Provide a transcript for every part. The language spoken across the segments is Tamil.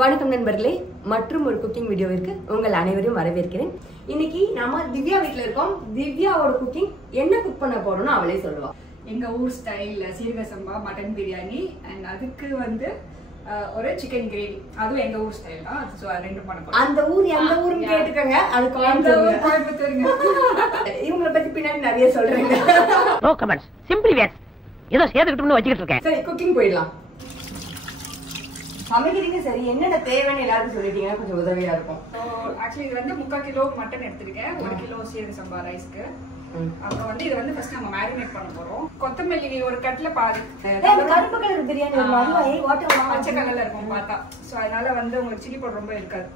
வணக்கம் நண்பர்களே, மற்றும் ஒரு குக்கிங் வீடியோவிற்கு உங்கள் அனைவரையும் வரவேற்கிறேன். இன்னைக்கு நாம திவ்யா வீட்ல இருக்கோம். திவ்யாவோட குக்கிங் என்ன குக் பண்ண போறோம்னு அவளே சொல்லுவா. எங்க ஊர் ஸ்டைல் சீரக சம்பா மட்டன் பிரியாணி அண்ட் அதுக்கு வந்து ஒரு சிக்கன் கிரேவி, அதுவும் எங்க ஊர் ஸ்டைல் தான். சோ ரெண்டு பண்ண போறோம். அந்த ஊர் எந்த ஊர்னு கேட்டுக்கங்க. அது கோயம்புத்தூர். இவங்கள பத்தி பின்னாடி நிறைய சொல்றேங்க. No comments, simply waits. ஏதோ சேர்த்துக்கிட்டோம்னு வச்சிட்டு இருக்கேன். சரி, குக்கிங் போயிடலாம். சமைக்கிறீங்க சரி, என்னென்ன தேவைன்னு எல்லாரும் சொல்லிட்டீங்கன்னா கொஞ்சம் உதவியா இருக்கும். ஆக்சுவலி இது வந்து 3/4 கிலோ மட்டன் எடுத்துருக்கேன், 1 கிலோ சீரக சம்பா ரைஸ்க்கு. அப்புறம் வந்து இது வந்து ஃபர்ஸ்ட் நம்ம மேரினேட் பண்ண போறோம். கொத்தமல்லி ஒரு கட்ல பாதி. கருப்பு கலர் பிரியாணி பச்சை கலர்ல இருக்கும் பார்த்தா. சோ அதனால வந்து உங்களுக்கு சில்லி பவுடர் ரொம்ப இருக்காது.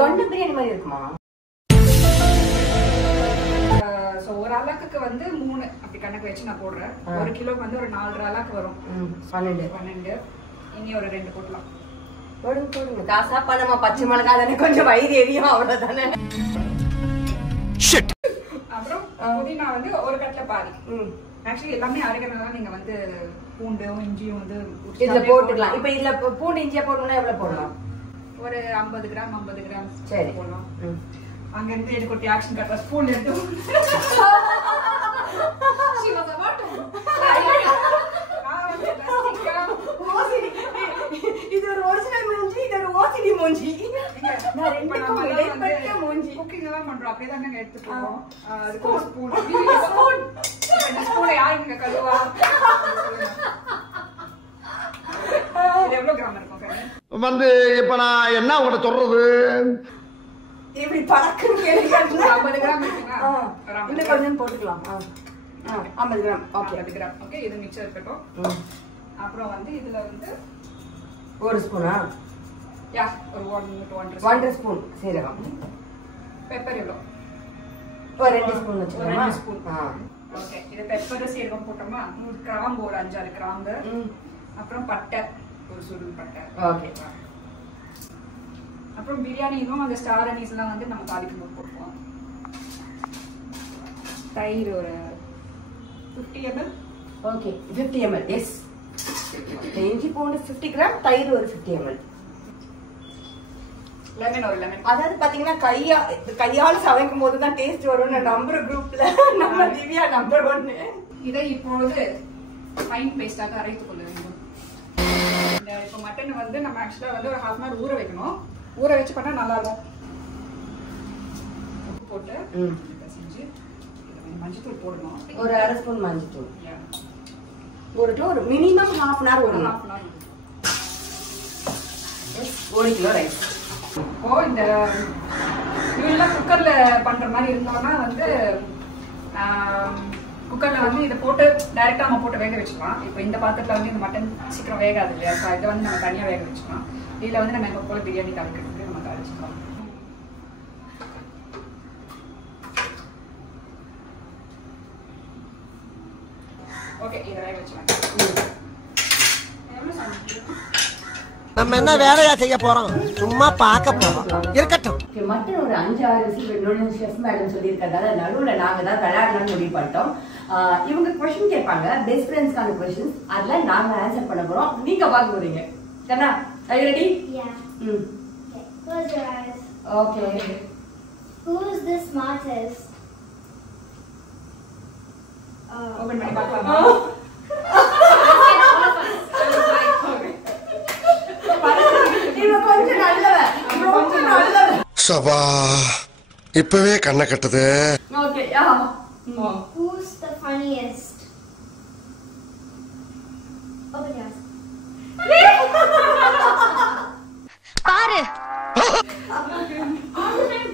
தொண்டை பிரியாணி மாதிரி இருக்குமா? சோ ஒரு அலாக்குக்கு வந்து 3 அப்படி கணக்கு வச்சு நான் போடுறேன். 1 கிலோக்கு வந்து ஒரு 4 அலாக்கு வரும். 12. இனி ஒரு 2 போடலாம். போடுங்க. காசா பணமா? பச்சை மிளகா தானே, கொஞ்சம் வயிறு எரியும், அவ்வளவுதானே. அப்புறம் புதினா வந்து ஒரு கட்ல பாதி. ஆக்சுவலி எல்லாமே அரைக்கிறதுனால நீங்க வந்து பூண்டும் இஞ்சியும் வந்து இதுல போட்டுக்கலாம். இப்ப இதுல பூண்டு இஞ்சியா போடணும்னா எவ்வளவு போடலாம்? ஒரு 50 கிராம் சரி போடலாம். அங்க இருந்து எனக்கு ஒரு ஆக்ஷன் கட்டுற ஸ்பூன் எடுத்து இது ஒரு ஒரிஜினல் மூஞ்சி, இது ஒரு ஓசிடி மூஞ்சி. நான் ரெண்டுக்கும் இடைப்பட்ட மூஞ்சி. குக்கிங் எல்லாம் பண்றோம், அப்படியே தான் நாங்க எடுத்துட்டு இருக்கோம். அதுக்கு ஒரு ஸ்பூன். இந்த ஸ்பூனை யாருங்க கழுவா? இது எவ்வளவு கிராம் இருக்கும் வந்து? இப்ப நான் என்ன உங்கள்ட்ட சொல்றது? இப்படி பழக்கம் கேளுங்க. 50 கிராம் இருக்குங்களா? இன்னும் கொஞ்சம் போட்டுக்கலாம். 50 கிராம். Okay, 50 gram. ஓகே, இது மிக்சர் இருக்கட்டும். அப்புறம் வந்து இதுல வந்து ஒரு ஸ்பூனா? யா, ஒரு 1 to 1 ஸ்பூன் சீரகம். பெப்பர் எவ்வளோ? ஒரு 2 ஸ்பூன் வச்சுக்கோமா? 2 ஸ்பூன். ஓகே, இது பெப்பர் சீரகம் போட்டோமா? கிராம்பு ஒரு 5-6 கிராம்பு. அப்புறம் பட்டை ஒரு சுருள் பட்டை. ஓகே. அப்புறம் பிரியாணி இதுவும் அந்த ஸ்டார் அனீஸ் எல்லாம் வந்து நம்ம தாளிக்கும் போது போடுவோம். தயிர் ஒரு 50 ml. Okay, 50 ml. எஸ், இஞ்சி பூண்டு 50 கிராம், தயிர் ஒரு 50 ml. லெமன் ஒரு லெமன். அதாவது பாத்தீங்கன்னா கையால் சமைக்கும் போதுதான் டேஸ்ட் வரும்னு நம்புற குரூப்ல நம்ம திவ்யா நம்பர் 1. இதை இப்பொழுது ஃபைன் பேஸ்டாக அரைத்துக் கொள்ள வேண்டும். இப்போ மட்டன் வந்து நம்ம ஆக்சுவலா வந்து ஒரு 1/2 hour ஊற வைக்கணும். ஊற வச்சு பண்ணா நல்லா இருக்கும். உப்பு போட்டு செஞ்சு மஞ்சள் போடணும். ஒரு 1/2 ஸ்பூன் மஞ்சள் தூள். ஒரு மினிமம் 1/2 hour ஊறணும். 1 கிலோ ரைஸ். இப்போ இந்த யூஸ்வலா குக்கர்ல பண்ற மாதிரி இருந்தோம்னா வந்து குக்கர்ல வந்து இதை போட்டு டைரக்டா நம்ம போட்டு வேக வச்சுக்கலாம். இப்போ இந்த பாத்திரத்துல வந்து இந்த மட்டன் சீக்கிரம் வேகாது இல்லையா? ஸோ இதை வந்து நம்ம தனியா வேக வச்சுக்கலாம். இதுல வந்து நம்ம எப்போ போல பிரியாணி கலக்கிறதுக்கு நம்ம கரைச்சிக்கலாம். ஓகே, இதை வேக வச்சுக்கலாம். நம்ம என்ன வேலையா செய்ய போறோம்? சும்மா பார்க்க போறோம். இருக்கட்டும். மட்டன் ஒரு 5-6 விசில் வேணும்னு ஷெஃப் மேடம் சொல்லியிருக்கிறதால நடுவுல நாங்க தான் விளையாடலாம்னு முடிவு பண்ணிட்டோம். இவங்க क्वेश्चन கேட்பாங்க, பெஸ்ட் ஃப்ரெண்ட்ஸ்க்கான क्वेश्चंस. அதுல நாங்க ஆன்சர் பண்ண போறோம், நீங்க பார்க்க போறீங்க. கண்ணா, are you ready? Yeah. Okay. Close your eyes. Okay. Who is the smartest? Open பண்ணி பார்க்கலாமா? கொஞ்சம் நல்லவ. சபா, இப்பவே கண்ணை கட்டுது. Okay. Who's the funniest? Open your eyes. பாரு.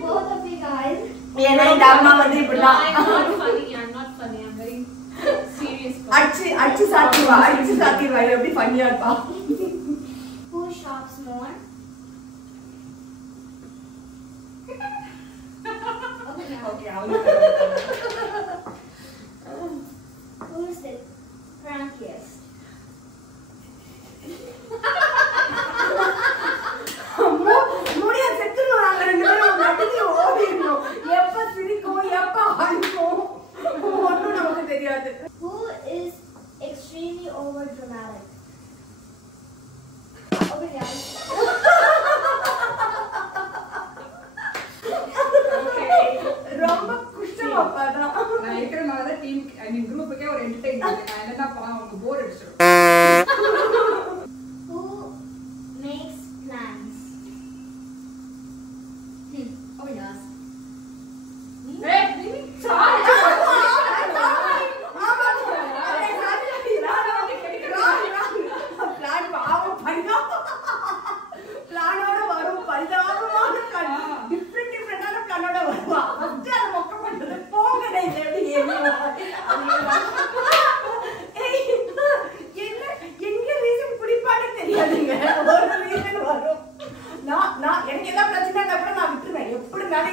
Both of you guys. ஏன்னா இந்த அம்மா வந்து இப்படிதான். I'm not funny. I'm very serious. அடிச்சு சாத்திடுவா. எப்படி ஃபன்னியா இருப்பா. Who shops more? Okay, Who's the crankiest? முடியா செத்துறோம் நாங்க ரெண்டு பேரும். நடுவுல ஓடிடணும். எப்ப சிரிக்கும், எப்ப அழுக்கும் ஒண்ணும் நமக்கு தெரியாது. Who is extremely over dramatic? Open your eyes.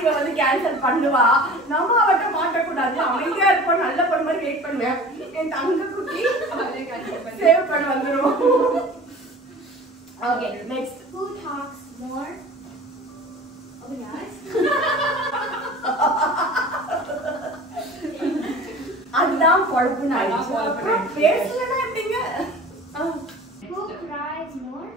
இவ வந்து கேன்சல் பண்ணுவா, நம்ம அவட்ட மாட்டக்கூடாது, அமைதியா இருப்போம், நல்ல பொண்ணு மாதிரி வெயிட் பண்ணுவேன். என் தங்க குட்டி சேவ் பண்ண வந்துரும். Okay next. Who talks more? Oh yes. அதுதான் பொழப்புன்னு ஆயிடுச்சு. பேசலன்னா எப்படிங்க? Who cries more?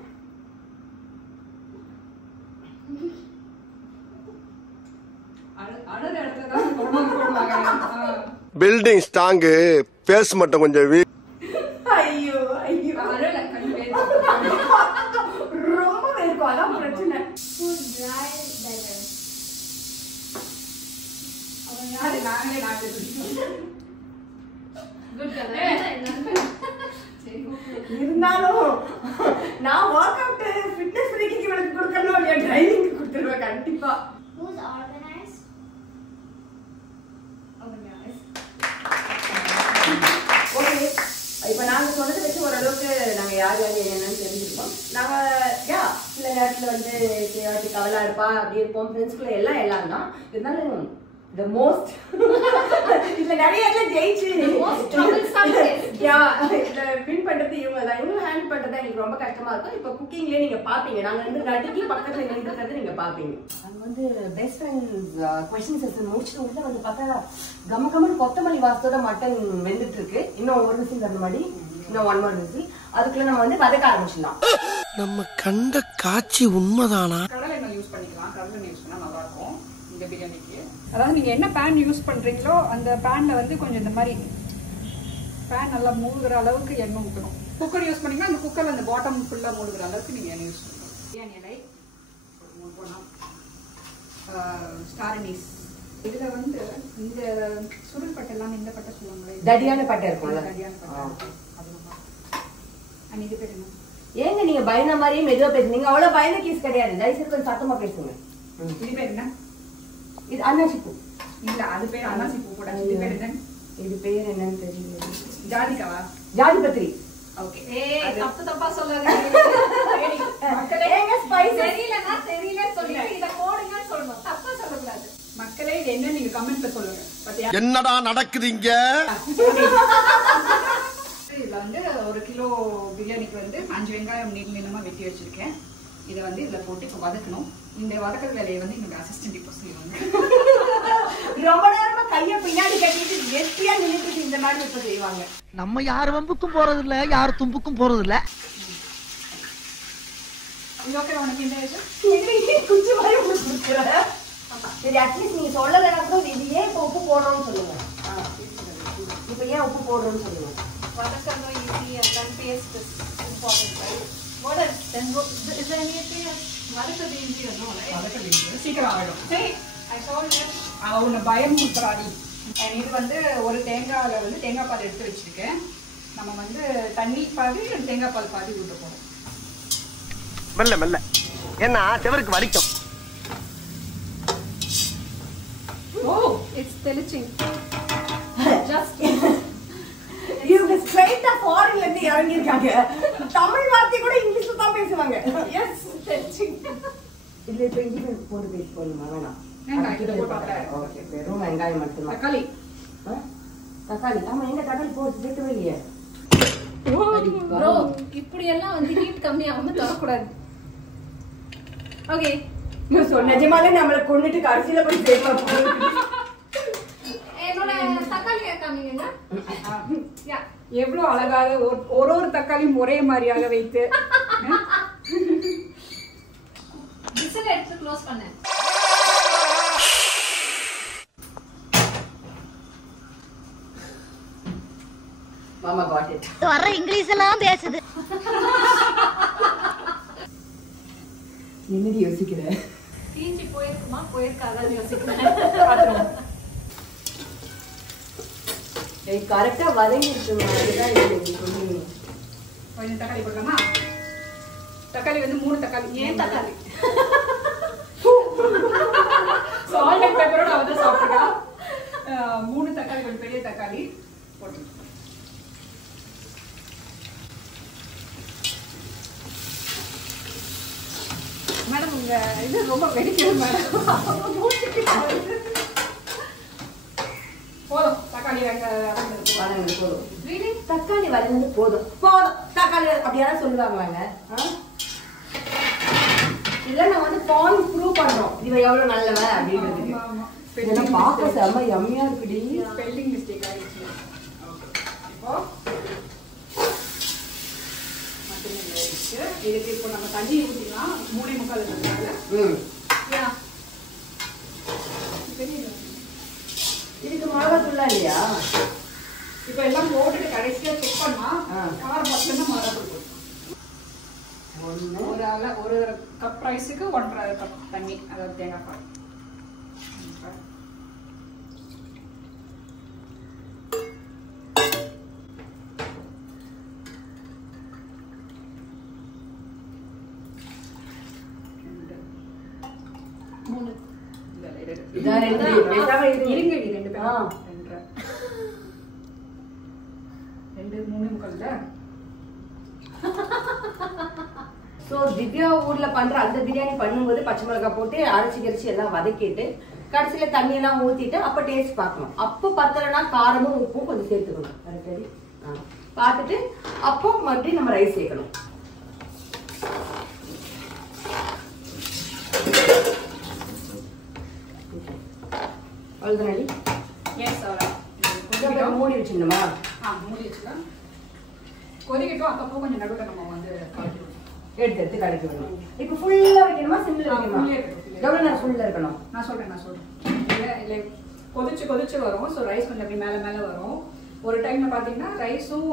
அழுற இடத்துல தான் போடுவாங்க. பில்டிங் ஸ்ட்ராங்கு, பேஸ் மட்டும் கொஞ்சம் வீக். ஐயோ ஐயோ, அழல கண்ணு ரொம்ப வெறுக்கும், அதான் பிரச்சனை. Who drives better? அது நாங்களே Good girl. இருந்தாலும் நான் ஒர்க் அவுட் ஃபிட்னஸ் ஃப்ரீக்கு இவளுக்கு கொடுக்கணும் இல்லையா, டிரைவிங் கொடுத்துருவேன் கண்டிப்பா. Who's organized? ஓகே, இப்போ நாங்க சொன்னதை வச்சு ஓரளவுக்கு நாங்க யார் யார் என்னன்னு தெரிஞ்சுருக்கோம். நாங்க சில நேரத்துல வந்து கவலா இருப்பா, அப்படி இருப்போம், ஃப்ரெண்ட்ஸ்குள்ள எல்லாம் தான். இருந்தாலும் the most இதுல நிறைய ஜெயிச்சு வின் பண்றது இவங்க தான். இவங்க ஹேண்ட் பண்றது எங்களுக்கு ரொம்ப கஷ்டமா இருக்கும். இப்போ குக்கிங்லேயே நீங்க பாப்பீங்க, நாங்க வந்து நடுக்கி பக்கத்துல நின்றுறது நீங்க பாப்பீங்க. அங்க வந்து பெஸ்ட் ஃப்ரெண்ட்ஸ் கொஸ்டின் செஷன் முடிச்சுட்டு உள்ள வந்து பார்த்தா கமகமன் கொத்தமல்லி வாசத்தோட மட்டன் வெந்துட்டு இருக்கு. இன்னும் ஒரு விசில் தந்த மாதிரி, இன்னும் 1 more விசில். அதுக்குள்ள நம்ம வந்து வதக்க ஆரம்பிச்சிடலாம். நம்ம கண்ட காட்சி உண்மைதானா? கடலை எண்ணெய் யூஸ் பண்ணிக்கலாம். கடலை எண்ணெய் யூஸ் பண்ணா நல்லா இருக்கும் இந்த பிரியாணிக்கு. அதாவது நீங்க என்ன பேன் யூஸ் பண்றீங்களோ அந்த பேன்ல வந்து கொஞ்சம் இந்த மாதிரி பேன் நல்லா மூழ்கிற அளவுக்கு எண்ணெய் ஊற்றணும். குக்கர் யூஸ் பண்ணீங்கன்னா அந்த குக்கர்ல அந்த பாட்டம் ஃபுல்லா மூழ்கிற அளவுக்கு நீங்க எண்ணெய் யூஸ் பண்ணணும். பிரியாணி இலை ஒரு 3 போடலாம். ஸ்டார் அனீஸ் இதுல வந்து இந்த சுருள் பட்டை எல்லாம் இந்த பட்டை சொல்லுவாங்களே, தடியான பட்டை இருக்கும்ல, தடியான பட்டை அது நல்லா. அண்ட் இது பேர் என்ன? ஏங்க நீங்க பயந்த மாதிரியே மெதுவா பேசுனீங்க, அவ்வளவு பயந்த கேஸ் கிடையாது. தயவுசெய்து கொஞ்சம் சத்தமா பேசுங்க. இது பேர் என்ன? இது அன்னாசி பூ இல்ல, அது பேர் அன்னாசி பூ கூட. இது பேர் என்ன? இது பேர் என்னன்னு தெரியல. ஜாதிக்காவா? ஜாதி பத்திரி. ஓகே. ஏய், தப்பா சொல்லாதீங்க. மக்களே ஏங்க ஸ்பைஸ் தெரியலன்னா தெரியல சொல்லுங்க, இத போடுங்கன்னு சொல்லணும், தப்பா சொல்லக்கூடாது. மக்களே இது என்ன நீங்க கமெண்ட்ல சொல்லுங்க. பாத்தியா என்னடா நடக்குது இங்க? இதுல வந்து 1 கிலோ பிரியாணிக்கு வந்து 5 வெங்காயம் நீளமா வெட்டி வச்சிருக்கேன். இதை வந்து இதுல போட்டு இப்ப வதக்கணும். இந்த வதக்கிற வேலையை வந்து என்னோட அசிஸ்டன்ட் இப்போ செய்வாங்க. ரொம்ப நேரமா கைய பின்னாடி கட்டிட்டு வெட்டியா நின்னுட்டு இந்த மாதிரி இப்ப செய்வாங்க. நம்ம யார் வம்புக்கும் போறது இல்ல, யார் தும்புக்கும் போறது இல்ல. இது ஓகே உனக்கு இந்த இது குச்சி மாதிரி கொடுக்குற. சரி, அட்லீஸ்ட் நீங்க சொல்லலைன்னா கூட இது ஏன் இப்போ உப்பு போடுறோம்னு சொல்லுங்க. இப்போ ஏன் உப்பு போடுறோம்னு சொல்லுங்க. வதக்கணும் easy and then taste is important, right? What else? Then is there anything else? வதக்கிறது easy or no, right? வதக்கிறது சீக்கிரம் ஆயிடும். Hey, I told you. உன்னை பயம் குத்துறாடி. இது வந்து ஒரு தேங்காயில வந்து தேங்காய் பால் எடுத்து வச்சிருக்கேன். நம்ம வந்து தண்ணி பாதி தேங்காய் பால் பாதி ஊற்ற போறோம். மெல்ல மெல்ல, என்ன செவருக்கு வலிக்கும். Oh, it's தெளிச்சிங். Just இவங்க ஸ்ட்ரைட்டா ஃபாரின்ல இருந்து இறங்கி இருக்காங்க. தமிழ் வார்த்தை கூட இங்கிலீஷ்ல தான் பேசுவாங்க. எஸ், தெளிச்சிங். இதுல இப்போ இங்கிலீஷ் போட்டு பேசி போடுமா? வேணாம். ஓகே, வெறும் வெங்காயம் மட்டும்தான். தக்காளி தக்காளி, ஆமா, எங்க தக்காளி போட்டு சேர்க்கவே இல்லையே. Bro, இப்படி எல்லாம் வந்து ஹீட் கம்மியாகாம தரக்கூடாது. ஓகே, நிஜமாலே நம்மள கொண்டுட்டு கடைசியில போய் சேர்க்கலாம். என்னோட தக்காளி காமிங்க. யா, எவ்வளவு அழகாக ஒரு தக்காளியும் ஒரே மாதிரியாக வைத்து விசில் எடுத்து க்ளோஸ் பண்ணேன். மாமா got it. வர இங்கிலீஷ் எல்லாம் பேசுது. என்னடி யோசிக்கிற? தீஞ்சி போயிருக்குமா போயிருக்காதான்னு யோசிக்கிறேன். கரெக்டா வதங்கிடுச்சுமா, அதுதான் எனக்கு சொல்லி. கொஞ்சம் தக்காளி போடலாமா? தக்காளி வந்து 3 தக்காளி. ஏன் தக்காளி? சால்ட் அண்ட் பெப்பரோட அவதான் சாப்பிட்டா. 3 தக்காளி, கொஞ்சம் பெரிய தக்காளி போட்டு. மேடம் உங்க இது ரொம்ப வெடிக்கிறது மேடம். போதும் தக்காளி வதங்கினது போதும். தக்காளி வதங்கினது போதும் போதும் தக்காளி அப்படி யாராவது சொல்லுவாங்களாங்க? இதெல்லாம் நான் வந்து பாயிண்ட் ப்ரூவ் பண்றோம் இவ எவ்வளவு நல்லவன் அப்படின்றதுக்கு. இதெல்லாம் பார்க்க செம்ம யம்மியா இருக்குடி. ஸ்பெல்லிங் மிஸ்டேக் ஆயிடுச்சு. இப்போ இதுக்கு இப்போ நம்ம தண்ணி ஊற்றிக்கலாம். 3:45 இதுக்கு மிளகாத்தூள்லாம் இல்லையா? இப்போ எல்லாம் போட்டுட்டு கடைசியா செக் பண்ணா காரம் பத்தலன்னா மிளகாத்தூள் ஒரு கப் ரைஸுக்கு 1.5 கப் தண்ணி, அதாவது தேங்காய் பால். திவ்யா ஊர்ல பண்ற அந்த பிரியாணி பண்ணும்போது பச்சை மிளகாய் போட்டு அரைச்சி எல்லாம் வதக்கிட்டு கடைசியில தண்ணி எல்லாம் ஊத்திட்டு அப்ப டேஸ்ட் பார்க்கணும். அப்ப பத்தலைன்னா காரமும் உப்பும் கொஞ்சம் சேர்த்துக்கணும். சரி பார்த்துட்டு அப்போ மறுபடியும் நம்ம ரைஸ் சேர்க்கணும். அவ்வளவுதானடி? மூடி வச்சிடணுமா? மூடி வச்சுக்கலாம். கொதிக்கட்டும். அப்பப்போ கொஞ்சம் நடுவில் நம்ம வந்து எடுத்து கலக்கி விடணும். இப்போ ஃபுல்லா வைக்கணுமா சிம்ல வைக்கணுமா? எவ்வளவு நேரம் ஃபுல்லா இருக்கணும்? நான் சொல்றேன். இல்ல கொதிச்சு வரும். ஸோ ரைஸ் கொஞ்சம் அப்படி மேல வரும். ஒரு டைம்ல பாத்தீங்கன்னா ரைஸும்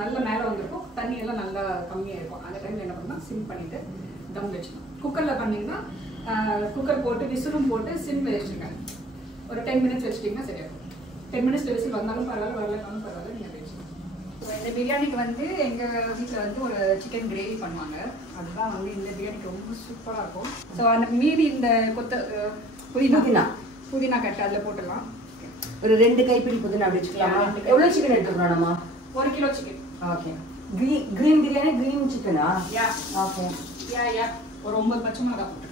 நல்ல மேல வந்திருக்கும், தண்ணி எல்லாம் நல்லா கம்மியா இருக்கும். அந்த டைம்ல என்ன பண்ணா சிம் பண்ணிட்டு தம் வச்சுக்கணும். குக்கர்ல பண்ணீங்கன்னா குக்கர் போட்டு விசிலும் போட்டு சிம் வச்சுருங்க. ஒரு 10 minutes வச்சுட்டீங்கன்னா சரியா இருக்கும். 10 minutes விசில் வந்தாலும் பரவாயில்ல, வரலனாலும் பரவாயில்ல, நீங்க வச்சுக்கணும். இந்த பிரியாணிக்கு வந்து எங்க வீட்டுல வந்து ஒரு சிக்கன் கிரேவி பண்ணுவாங்க. அதுதான் வந்து இந்த பிரியாணிக்கு ரொம்ப சூப்பரா இருக்கும். ஸோ அந்த மீதி இந்த புதினா கட்டு அதுல போட்டுடலாம். ஒரு 2 கைப்பிடி புதினா அப்படி வச்சுக்கலாமா? எவ்வளவு சிக்கன் எடுத்துக்கணும் நம்ம? 1 kilo chicken. Okay. Green biryani green சிக்கனா? யா. ஓகே. யா. ஒரு 9 பச்சை மிளகாய் போட்டுருக்கேன்.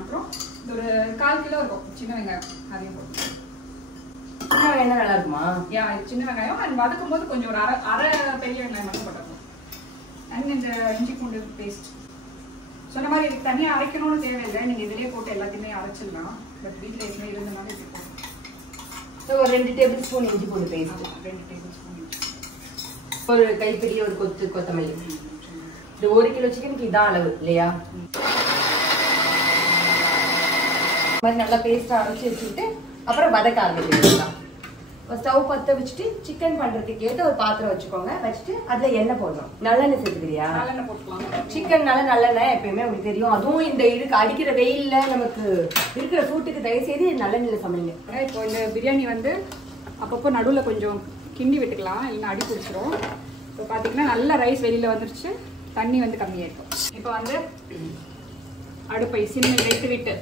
அப்புறம் ஒரு 1/4 கிலோ இருக்கும் சின்ன வெங்காயம், அதையும் போட்டுருக்கேன். சின்ன வெங்காயம் நல்லா இருக்குமா? யா, சின்ன வெங்காயம். அண்ட் வதக்கும் போது கொஞ்சம் ஒரு அரை பெரிய வெங்காயம் மட்டும் போட்டுருக்கோம். அண்ட் இந்த இஞ்சி பூண்டு பேஸ்ட் சொன்ன மாதிரி இதுக்கு தனியாக அரைக்கணும்னு தேவையில்லை. நீங்கள் இதிலே போட்டு எல்லாத்தையுமே அரைச்சிடலாம். பட் வீட்டில் எதுவுமே இருந்தனால இது போகும். ஸோ ஒரு 2 டேபிள் ஸ்பூன் இஞ்சி பூண்டு பேஸ்ட், 2 டேபிள் ஸ்பூன் ஒரு கைப்பிடி ஒரு கொத்தமல்லி. இது 1 கிலோ சிக்கனுக்கு இதான் அளவு இல்லையா? மாதிரி நல்லா பேஸ்ட்டாக அரைச்சி வச்சுக்கிட்டு அப்புறம் வதக்க ஆரம்பிக்கலாம். ஸ்டவ் பற்ற வச்சுட்டு சிக்கன் பண்றதுக்கு ஏற்ற ஒரு பாத்திரம் வச்சுக்கோங்க. வச்சுட்டு அதுல எண்ணெய் போடணும். நல்லெண்ணெய் சேர்த்துக்கிறியா? நல்லெண்ணெய் போட்டுக்கலாம். சிக்கன்னால நல்லெண்ணெய் எப்பயுமே உங்களுக்கு தெரியும். அதுவும் இந்த இதுக்கு அடிக்கிற வெயில்ல நமக்கு இருக்கிற சூட்டுக்கு தயவு செய்து நல்லெண்ணெயில சமைங்க. இப்போ இந்த பிரியாணி வந்து அப்பப்போ நடுவில் கொஞ்சம் கிண்டி விட்டுக்கலாம், இல்லைன்னா அடி பிடிச்சிரும். இப்போ பார்த்தீங்கன்னா நல்ல ரைஸ் வெளியில் வந்துருச்சு, தண்ணி வந்து கம்மியாக இருக்கும். இப்போ வந்து அடுப்பை சிம்மில் விட்டு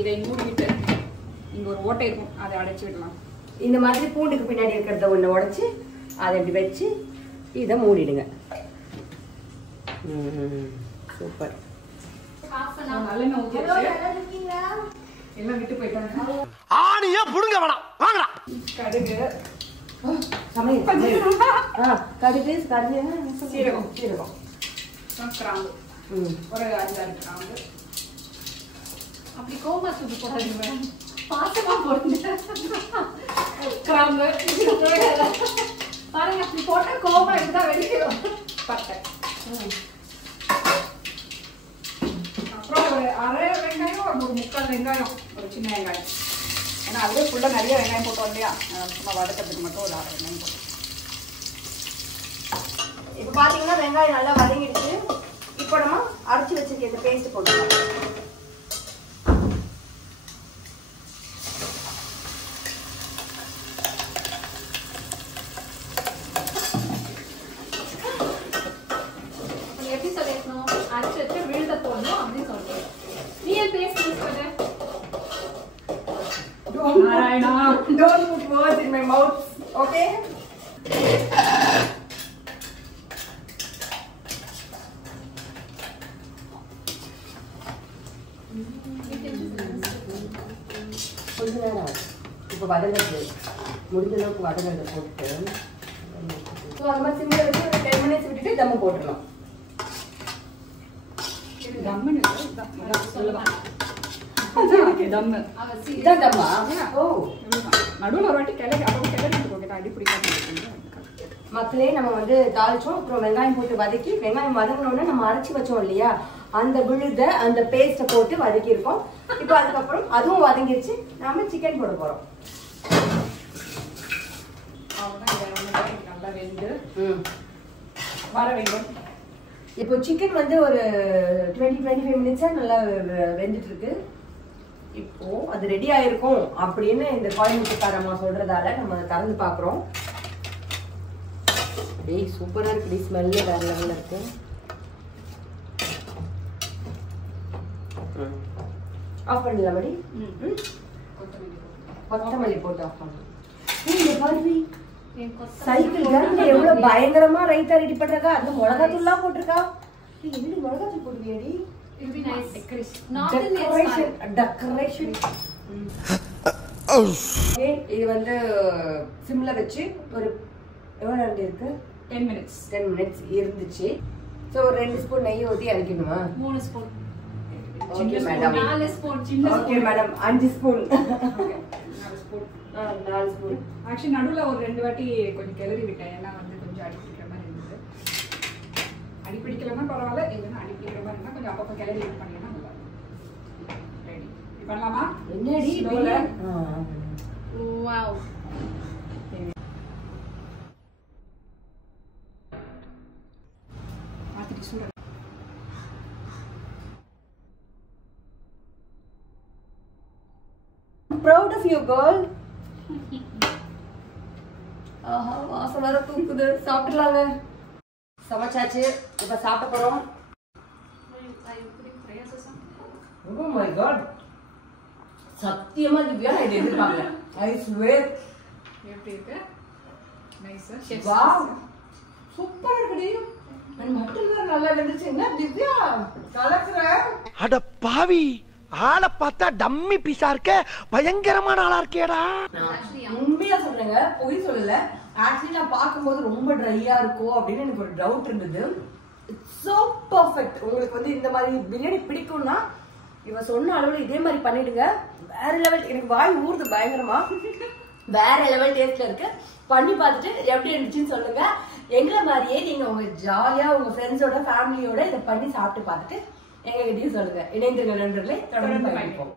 இதை மூடிவிட்டு இங்கே ஒரு ஓட்டை இருக்கும், அதை அடைச்சி விடலாம். இந்த மாதிரி பூண்டுக்கு பின்னாடி இருக்கிறத ஒன்று உடைச்சி அதை இப்படி வச்சு இதை மூடிடுங்க. சூப்பர். நல்லெண்ணெய் ஊற்றி எல்லாம் விட்டு போயிட்டாங்க. ஆணியா புடுங்க வேணாம், வாங்கடா. கடுகு, சமையல் கடுகு, சீரகம், சீரகம், கிராம்பு, ஒரு 5-6 கிராம்பு. அப்படி கோமா சூப்பு போடுறீங்க, பாசமா போடுங்க. கிராம்பு பாருங்க, அப்படி போட்டா கோமா எடுத்தா வெடிக்கிறோம். பட்டை, அப்புறம் ஒரு அரை வெங்காயம், ஒரு 3/4 வெங்காயம், ஒரு சின்ன வெங்காயம். ஏன்னா அதுவே ஃபுல்லாக நிறைய வெங்காயம் போட்டோம் இல்லையா, சும்மா வதக்கிறதுக்கு மட்டும் ஒரு 1/2 வெங்காயம் போட்டோம். இப்போ பார்த்தீங்கன்னா வெங்காயம் நல்லா வதங்கிடுச்சு. இப்போ நம்ம அரைச்சி வச்சிருக்க இந்த பேஸ்ட் போட்டுக்கலாம். எப்படி சொல்லிருக்கணும், அரைச்சி வச்சு விழுத போடணும் அப்படின்னு சொல்றேன். நீ ஏன் பேஸ்ட் யூஸ் பண்ண? Narayana, don't put words in my mouth, okay? கொஞ்ச நேரம் இப்போ வதங்கிறது முடிஞ்ச அளவுக்கு வதங்கிறத போட்டு ஸோ அந்த மாதிரி சிம்மில் வச்சு ஒரு 10 minutes விட்டுட்டு தம்மு போட்டுடலாம். இதான் தம்மா? ஓ நடுவில் ஒரு வாட்டி கிளறி அப்போ கிளறி போட்டு அடி பிடிக்காம. மக்களே நம்ம வந்து தாளிச்சோம், அப்புறம் வெங்காயம் போட்டு வதக்கி வெங்காயம் வதங்கினோடனே நம்ம அரைச்சி வச்சோம் இல்லையா அந்த விழுத அந்த பேஸ்ட்டை போட்டு வதக்கியிருக்கோம். இப்போ அதுக்கப்புறம் அதுவும் வதங்கிடுச்சு, நாம சிக்கன் போட போறோம். நல்லா வெந்து வர வேண்டும். இப்போ சிக்கன் வந்து ஒரு 20-25 minutes நல்லா வெந்துட்டு இருக்கு. இப்போ அது ரெடி ஆயிருக்கும் அப்படின்னு இந்த கோயம்புத்தூர்காரம்மா சொல்றதால நம்ம அதை திறந்து பாக்குறோம். டேய் சூப்பரா இருக்கு, ஸ்மெல்லே வேற லெவல்ல இருக்கு. ஆஃப் பண்ணலாம் மடி. கொத்தமல்லி போட்டு ஆஃப் பண்ணலாம். இந்த பாருவி சைக்கிள் கரண்ட் எவ்வளவு பயங்கரமா ரைத்தா ரெடி பண்றாங்க. அந்த மிளகாத்தூள்லாம் போட்டிருக்கா. என்ன மிளகாத்தூள் போடுவியாடி? It'll be nice. Decoration. இது வந்து சிம்ல வச்சு ஒரு எவ்வளவு நேரம் இருக்கு? 10 minutes. 10 minutes இருந்துச்சு. சோ ஒரு 2 ஸ்பூன் நெய் ஊத்தி அரைக்கணுமா? 3 spoon. Okay madam. 4 spoon. Okay madam 5 spoon. Okay 4 spoon. 4 spoon. Actually நடுவில் ஒரு 2 வாட்டி கொஞ்சம் கிளறி விட்டேன். ஏன்னா வந்து கொஞ்சம் அடி பிடிக்கிற மாதிரி இருந்தது. அடி பிடிக்கலன்னா பரவாயில்ல, இல்லைன்னா அடி பிடிக்கிற மாதிரி இருந்தால் கொஞ்சம் அப்பப்போ கிளறி இது பண்ணிங்கன்னா நல்லா இருக்கும். ரெடி இது பண்ணலாமா? என்னடி Wow. மாத்திட்டு சூட. Proud of you girl. ஆஹா வாசம் வர தூக்குது. சாப்பிடலாங்க. சமைச்சாச்சு, இப்ப சாப்பிட போறோம். Are you putting prayers or something? Oh my god. சத்தியமா திவ்யா நான் இதை எதிர்பார்க்கல. I swear. எப்படி இருக்கு? நைஸ். Wow. சூப்பரா இருக்குடி. நான் மட்டும் தான் நல்லா இருந்துச்சு. என்ன திவ்யா கலக்குற? அட பாவி, ஆளை பார்த்தா டம்மி பீஸா இருக்க, பயங்கரமான ஆளா இருக்கேடா. உண்மையா சொல்றேங்க, பொய் சொல்லல. ஆக்சுவலி நான் பார்க்கும்போது ரொம்ப ட்ரையா இருக்கும் அப்படின்னு எனக்கு ஒரு டவுட் இருந்தது. It's so perfect. உங்களுக்கு வந்து இந்த மாதிரி பிரியாணி பிடிக்கும்னா இவ சொன்ன அளவுல இதே மாதிரி பண்ணிடுங்க. வேற லெவல். எனக்கு வாய் ஊறுது பயங்கரமா. வேற லெவல் டேஸ்ட்ல இருக்கு. பண்ணி பார்த்துட்டு எப்படி இருந்துச்சுன்னு சொல்லுங்க. எங்களை மாதிரியே நீங்க உங்க ஜாலியா உங்க ஃப்ரெண்ட்ஸோட ஃபேமிலியோட இதை பண்ணி சாப்பிட்டு பார்த்துட்டு எங்க கிட்டயும் சொல்லுங்க. இணைந்திருங்க நண்பர்களே, தொடர்ந்து பயணிப்போம்.